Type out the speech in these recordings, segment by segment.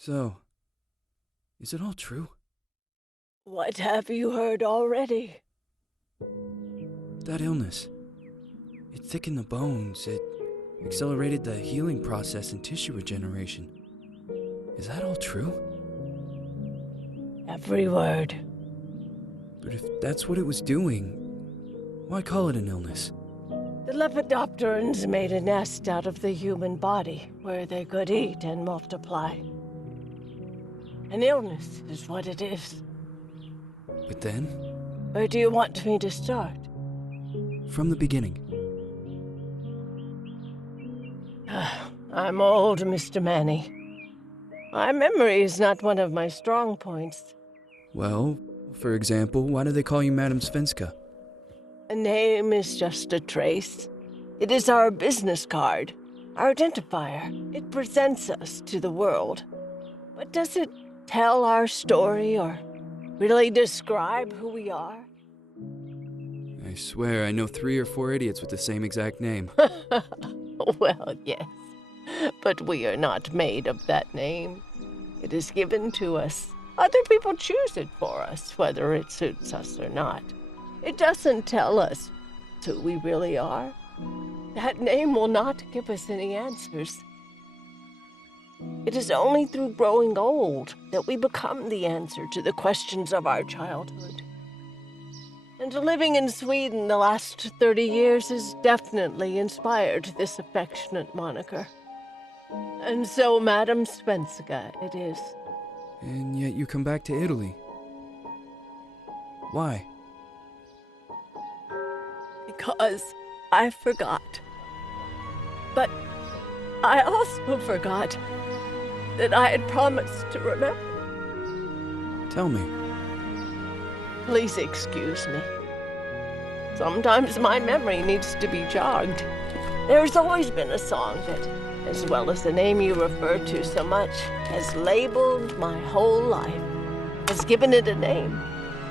So, is it all true? What have you heard already? That illness. It thickened the bones. It accelerated the healing process and tissue regeneration. Is that all true? Every word. But if that's what it was doing, why call it an illness? The Lepidopterans made a nest out of the human body where they could eat and multiply. An illness is what it is. But then, Where do you want me to start? from the beginning. I'm old, Mr. Manny. My memory is not one of my strong points. Well, for example, why do they call you Madam Svenska? A name is just a trace. It is our business card, our identifier. It presents us to the world. But does it tell our story or really describe who we are? I swear I know 3 or 4 idiots with the same exact name. Well, yes. But we are not made of that name. It is given to us. Other people choose it for us, whether it suits us or not. It doesn't tell us who we really are. That name will not give us any answers. It is only through growing old that we become the answer to the questions of our childhood. And living in Sweden the last 30 years has definitely inspired this affectionate moniker. And so, Madam Svenska, it is. And yet you come back to Italy. Why? Because I forgot. But I also forgot that I had promised to remember. Tell me. Please excuse me. Sometimes my memory needs to be jogged. There's always been a song that, as well as the name you refer to so much, has labeled my whole life, has given it a name,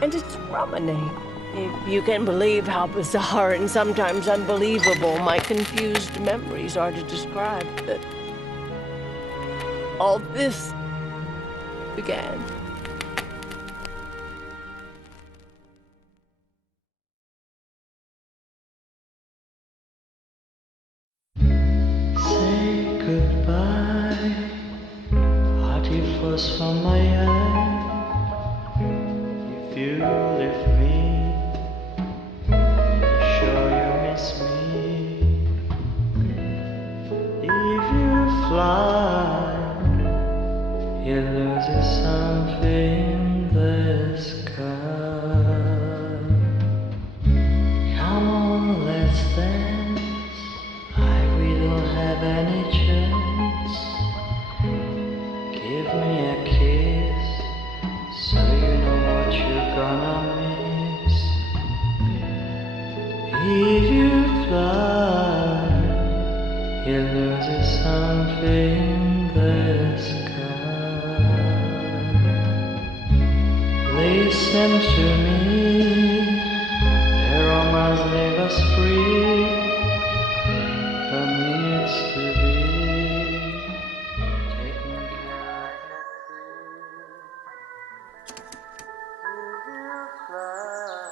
and it's from a name. If you can believe how bizarre and sometimes unbelievable my confused memories are to describe that all this began. Say goodbye, hearty frost from my eye. If you leave me, sure you miss me. If you fly, you lose something in the sky. Come on, let's dance. We don't have any chance. Give me a kiss, so you know what you're gonna miss. If you fly, you lose something in the sky. Listen to me, the romance leave us free. But needs to be taken care of. If you fly,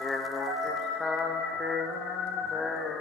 you lose something there.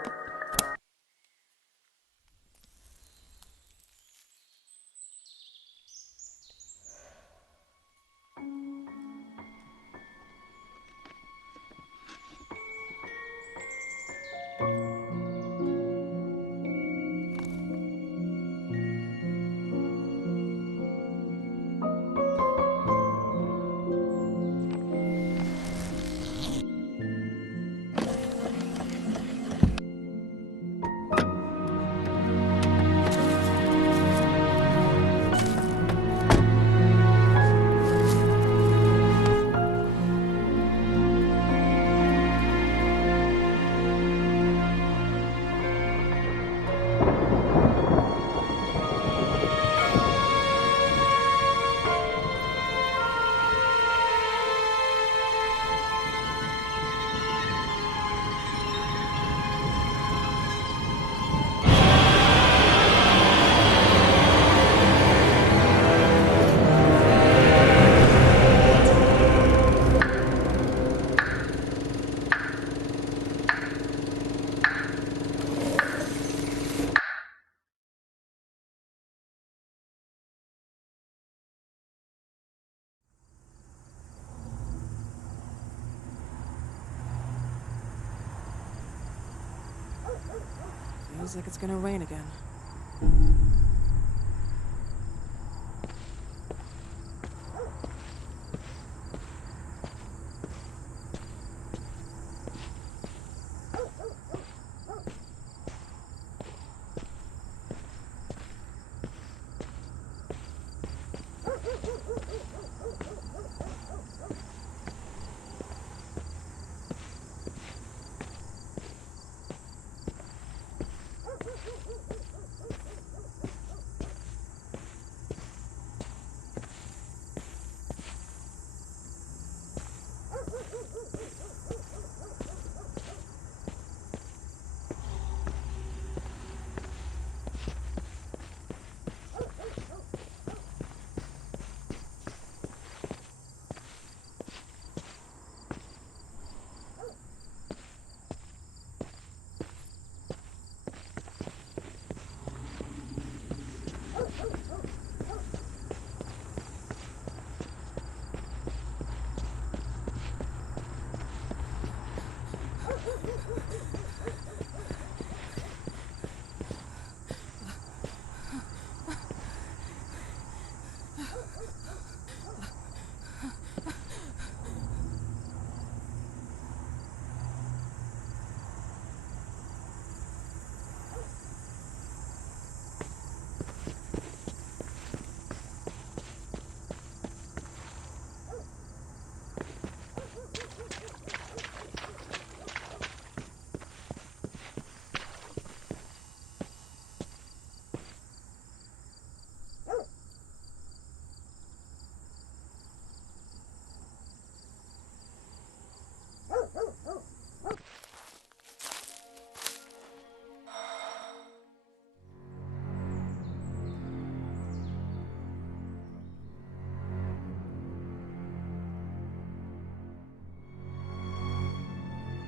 Feels like it's gonna rain again.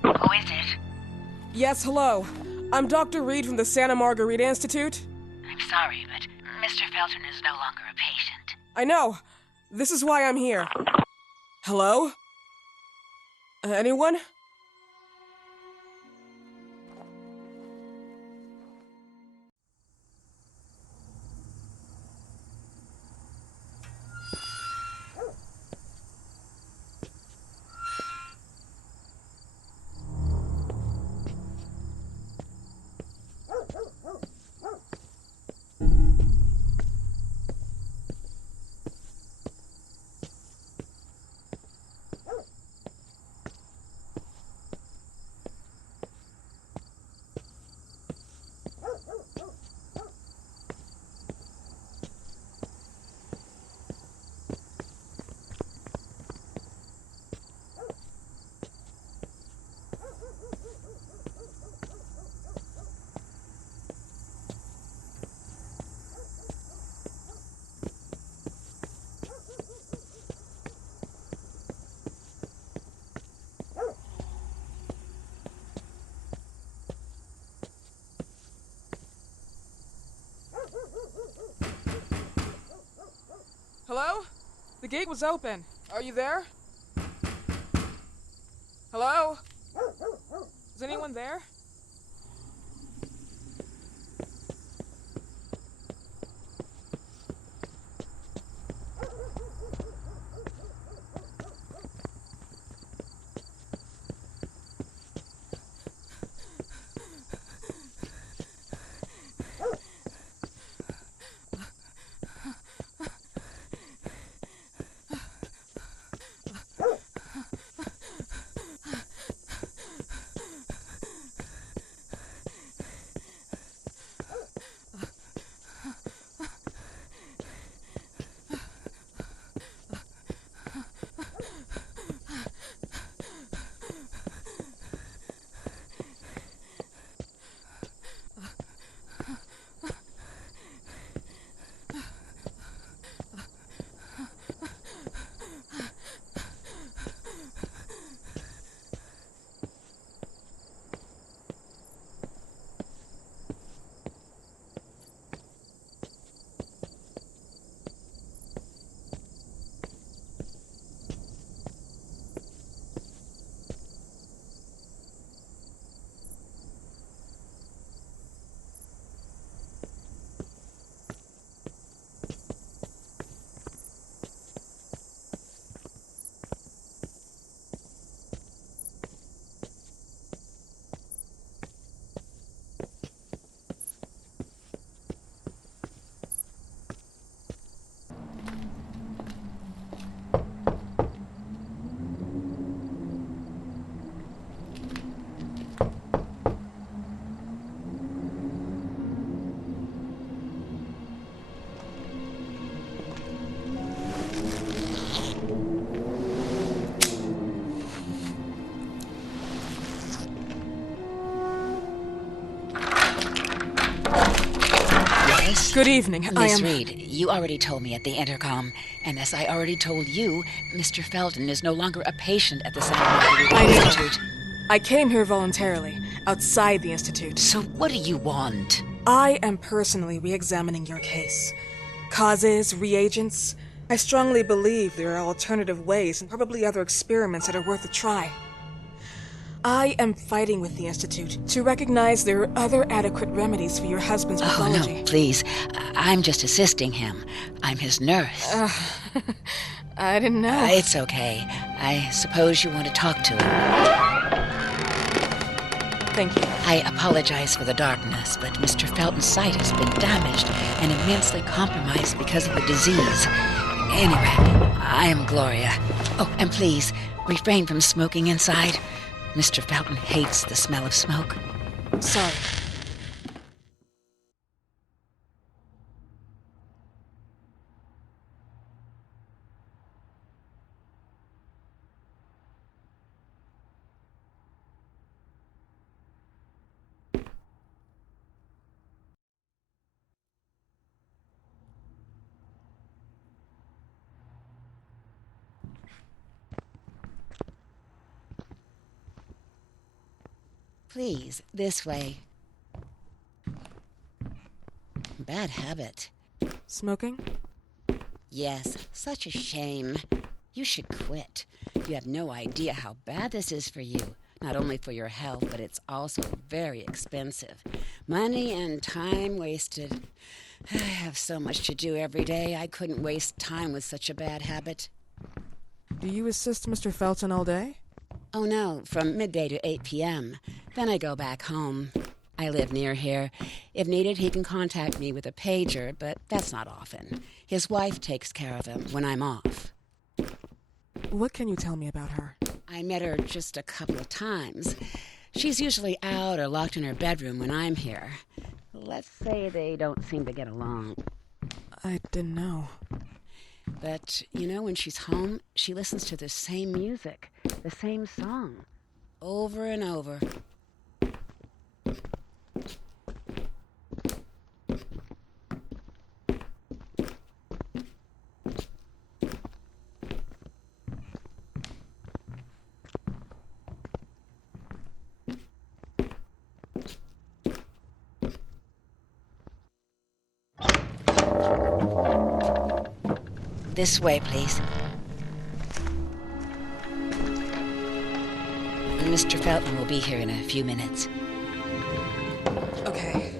Who is it? Yes, hello. I'm Dr. Reed from the Santa Margarita Institute. I'm sorry, but Mr. Felton is no longer a patient. I know. This is why I'm here. Hello? Anyone? Hello? The gate was open. Are you there? Hello? Is anyone there? Good evening. I Miss am... Reed, you already told me at the intercom, and as I already told you, Mr. Felton is no longer a patient at the Santa Margarita I know. Institute. I came here voluntarily, outside the Institute. So what do you want? I am personally re-examining your case. Causes, reagents. I strongly believe there are alternative ways and probably other experiments that are worth a try. I am fighting with the Institute to recognize there are other adequate remedies for your husband's pathology. Oh, no, please. I'm just assisting him. I'm his nurse. I didn't know. It's okay. I suppose you want to talk to him. Thank you. I apologize for the darkness, but Mr. Felton's sight has been damaged and immensely compromised because of the disease. Anyway, I am Gloria. Oh, and please, refrain from smoking inside. Mr. Felton hates the smell of smoke. Sorry. Please, this way. Bad habit. Smoking? Yes, such a shame. You should quit. You have no idea how bad this is for you. Not only for your health, but it's also very expensive. Money and time wasted. I have so much to do every day. I couldn't waste time with such a bad habit. Do you assist Mr. Felton all day? Oh no, from midday to 8 p.m. Then I go back home. I live near here. If needed, he can contact me with a pager, but that's not often. His wife takes care of him when I'm off. What can you tell me about her? I met her just a couple of times. She's usually out or locked in her bedroom when I'm here. Let's say they don't seem to get along. I didn't know. But, you know, when she's home, she listens to the same music, the same song, over and over. This way, please. Mr. Felton will be here in a few minutes. Okay.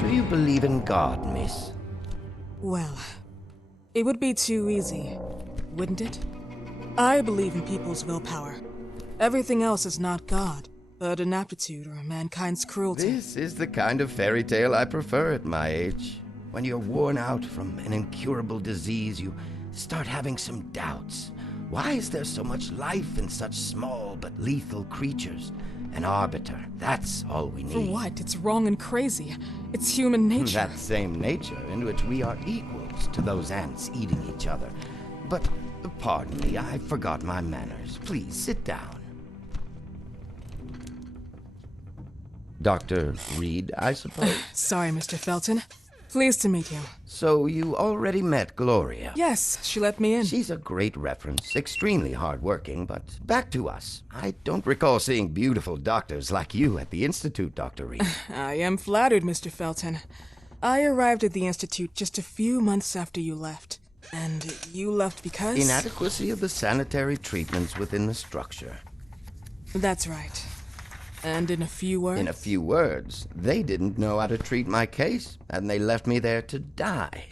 Do you believe in God, miss? Well, it would be too easy, wouldn't it? I believe in people's willpower. Everything else is not God, but an aptitude or mankind's cruelty. This is the kind of fairy tale I prefer at my age. When you're worn out from an incurable disease, you start having some doubts. Why is there so much life in such small but lethal creatures? An arbiter, that's all we need. For what? It's wrong and crazy. It's human nature. That same nature in which we are equals to those ants eating each other. But, pardon me, I forgot my manners. Please, sit down. Dr. Reed, I suppose? Sorry, Mr. Felton. Pleased to meet you. So you already met Gloria? Yes, she let me in. She's a great reference, extremely hardworking, but back to us. I don't recall seeing beautiful doctors like you at the Institute, Dr. Reed. I am flattered, Mr. Felton. I arrived at the Institute just a few months after you left. And you left because? Inadequacy of the sanitary treatments within the structure. That's right. And in a few words? In a few words, they didn't know how to treat my case, and they left me there to die.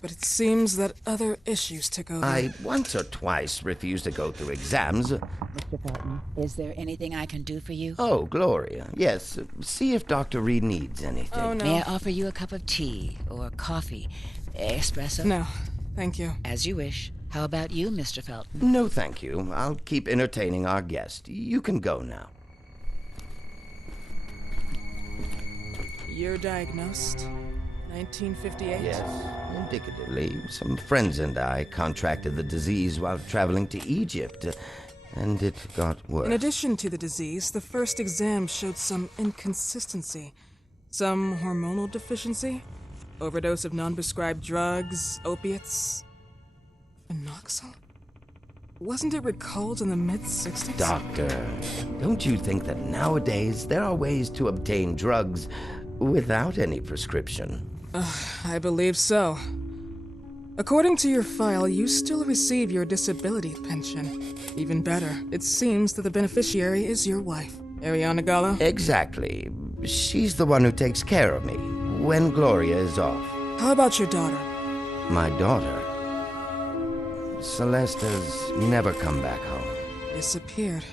But it seems that other issues took over. I once or twice refused to go through exams. Mr. Felton, is there anything I can do for you? Oh, Gloria, yes. See if Dr. Reed needs anything. Oh, no. May I offer you a cup of tea or coffee? Espresso? No, thank you. As you wish. How about you, Mr. Felton? No, thank you. I'll keep entertaining our guest. You can go now. You're diagnosed? 1958? Yes, indicatively. Some friends and I contracted the disease while traveling to Egypt, and it got worse. In addition to the disease, the first exam showed some inconsistency. Some hormonal deficiency? Overdose of non-prescribed drugs, opiates? Phenoxyl? Wasn't it recalled in the mid-60s? Doctor, don't you think that nowadays there are ways to obtain drugs without any prescription? I believe so. According to your file, you still receive your disability pension. Even better, it seems that the beneficiary is your wife, Ariana Gallo. Exactly. She's the one who takes care of me when Gloria is off. How about your daughter? My daughter, Celeste, has never come back home. Disappeared.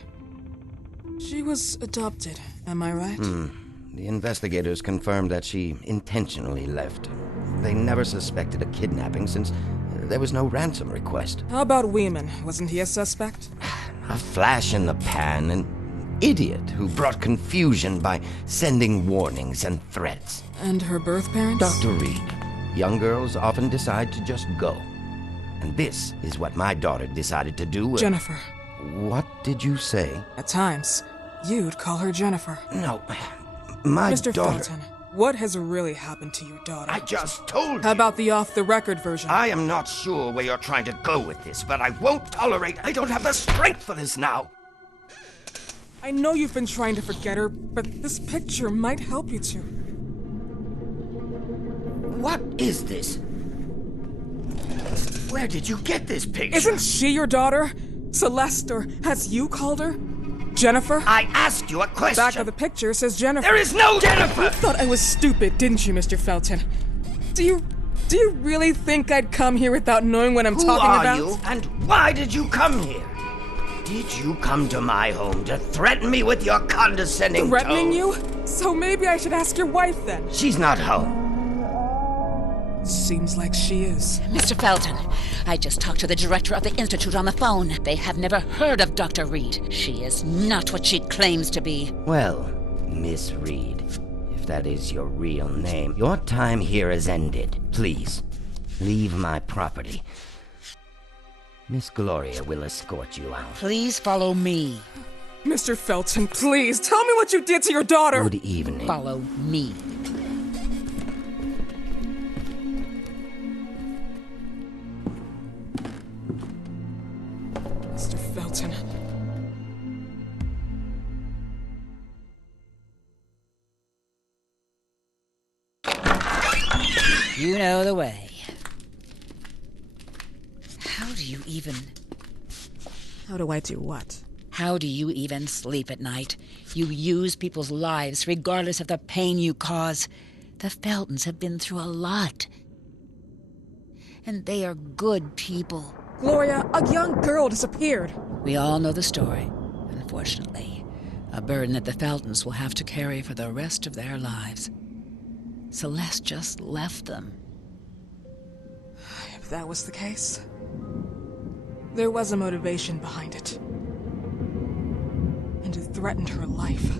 She was adopted, am I right? The investigators confirmed that she intentionally left. They never suspected a kidnapping since there was no ransom request. How about Weeman? Wasn't he a suspect? A flash in the pan, an idiot who brought confusion by sending warnings and threats. And her birth parents? Dr. Reed, young girls often decide to just go. And this is what my daughter decided to do. Jennifer. What did you say? At times, you'd call her Jennifer. No, my Mr. daughter... Felton, what has really happened to your daughter? I just told you. How about the off-the-record version? I am not sure where you're trying to go with this, but I won't tolerate... I don't have the strength for this now. I know you've been trying to forget her, but this picture might help you to. What is this? Where did you get this picture? Isn't she your daughter? Celeste, or has you called her? Jennifer? I asked you a question. Back of the picture says Jennifer. There is no Jennifer! You thought I was stupid, didn't you, Mr. Felton? Do you really think I'd come here without knowing what I'm talking about? Who are you, and why did you come here? Did you come to my home to threaten me with your condescending Threatening tone? you? So maybe I should ask your wife then. She's not home. Seems like she is. Mr. Felton, I just talked to the director of the Institute on the phone. They have never heard of Dr. Reed. She is not what she claims to be. Well, Miss Reed, if that is your real name, your time here has ended. Please, leave my property. Miss Gloria will escort you out. Please follow me. Mr. Felton, please, tell me what you did to your daughter! Good evening. Follow me. Mr. Felton. You know the way. How do you even... How do I do what? How do you even sleep at night? You use people's lives regardless of the pain you cause. The Feltons have been through a lot. And they are good people. Gloria, a young girl disappeared. We all know the story, unfortunately. A burden that the Feltons will have to carry for the rest of their lives. Celeste just left them. If that was the case, there was a motivation behind it. And it threatened her life.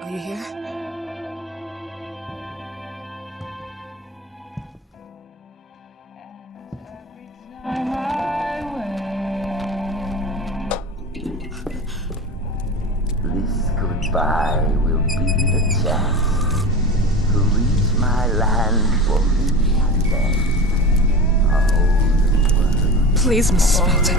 Are you here? This goodbye will be the chance to reach my land for me and then a whole new world. Please, Mrs. Belton.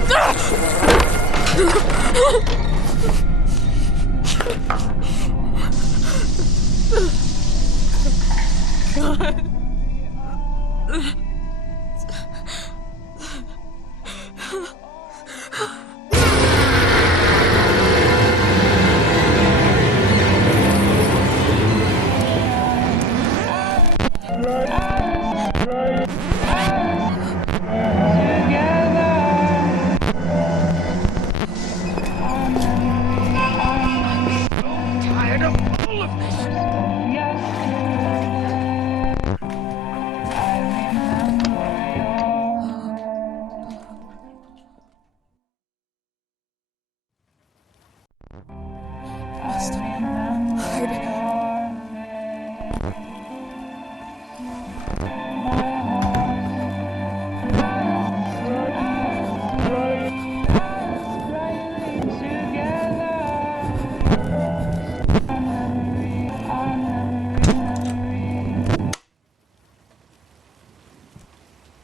Tired of all of this. Must hide.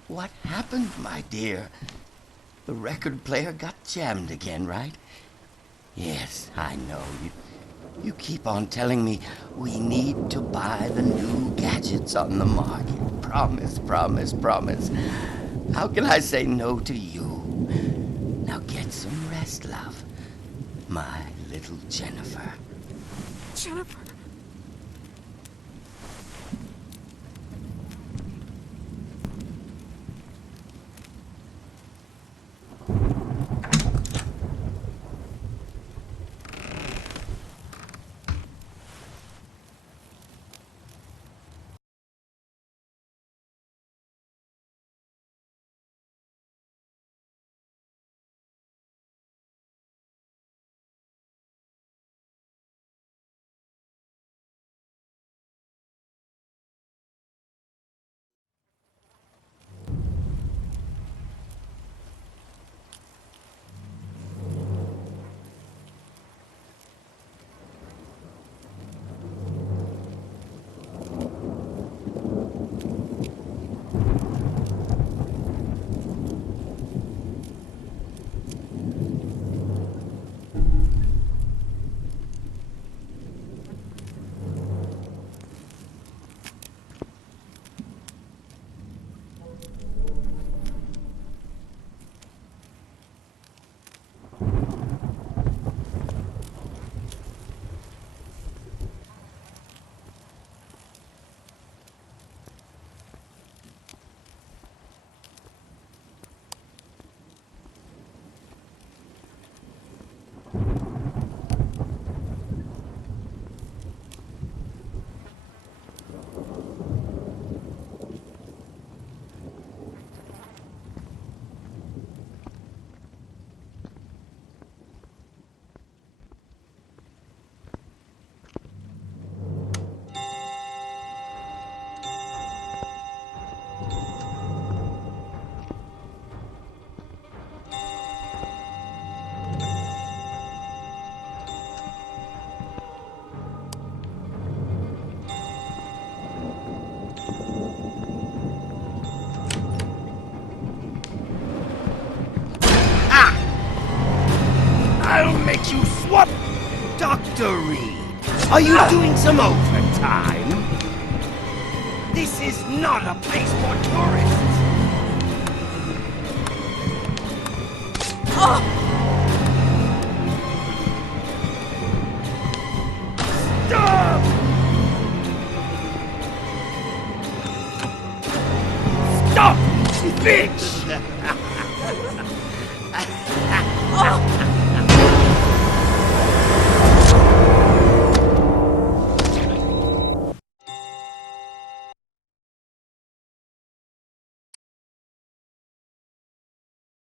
What happened, my dear? The record player got jammed again, right? Yes, I know. You keep on telling me we need to buy the new gadgets on the market. Promise, promise, promise. How can I say no to you? Now get some rest, love. My little Jennifer. Jennifer. I'll make you swap! Dr. Reed, are you doing some overtime? This is not a place for tourists! Stop! Stop, bitch!